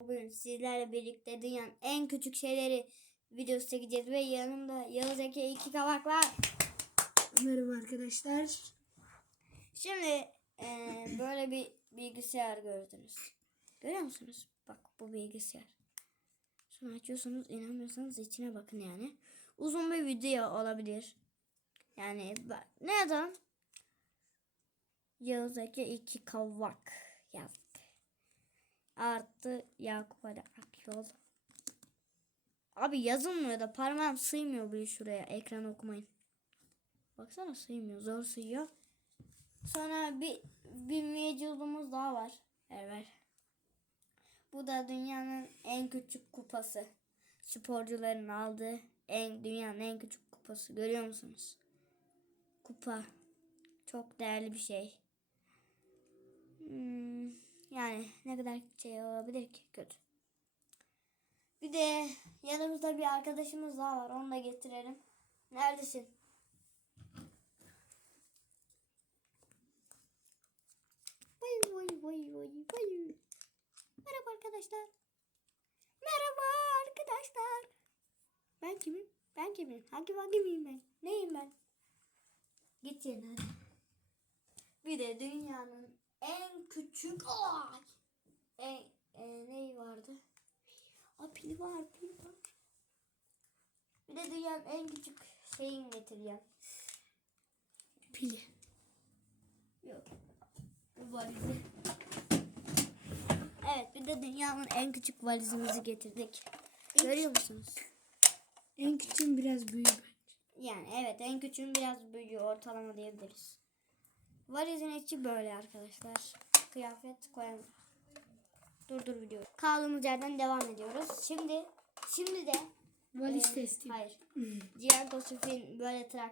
Bugün sizlerle birlikte dünyanın en küçük şeyleri videosu çekeceğiz ve yanımda Yağız Eke iki kavak var. Merhaba arkadaşlar. Şimdi eee, böyle bir bilgisayar gördünüz. Görüyor musunuz? Bak bu bilgisayar. Şunu açıyorsunuz inanmıyorsanız içine bakın yani. Uzun bir video olabilir. Yani bak, ne yazalım? Yağız Eke iki kavak yazdı. Artı Yakup'a da akıyor. Abi yazılmıyor da parmağım sığmıyor bir şuraya ekran okumayın. Baksana sığmıyor zor sığıyor. Sonra bir, bir mevcudumuz daha var. Evet. Bu da dünyanın en küçük kupası. Sporcuların aldığı en dünyanın en küçük kupası. Görüyor musunuz? Kupa. Çok değerli bir şey. Hmm, yani ne kadar şey olabilir ki kötü. Bir de yanımızda bir arkadaşımız daha var. Onu da getirelim. Neredesin? Vay vay vay vay vay. Merhaba arkadaşlar. Merhaba arkadaşlar. Ben kimim? Ben kimim? Hangi hangi miyim ben? Neyim ben? Git yerine. Bir de dünyanın en küçük ay. En, e, ne vardı? Pil var pil var. Bir de dünyanın en küçük şeyini getireceğim. Pili. Yok. Bu valizi. Evet bir de dünyanın en küçük valizimizi getirdik. Görüyor musunuz? En küçüğüm biraz büyük bence. Yani evet en küçüğün biraz büyüğü ortalama diyebiliriz. Valizin içi böyle arkadaşlar. Kıyafet koyalım. Durdur videoyu. Kaldığımız yerden devam ediyoruz. Şimdi şimdi de Valiz e, testi. Hayır. Cihan Kosuf'in böyle trak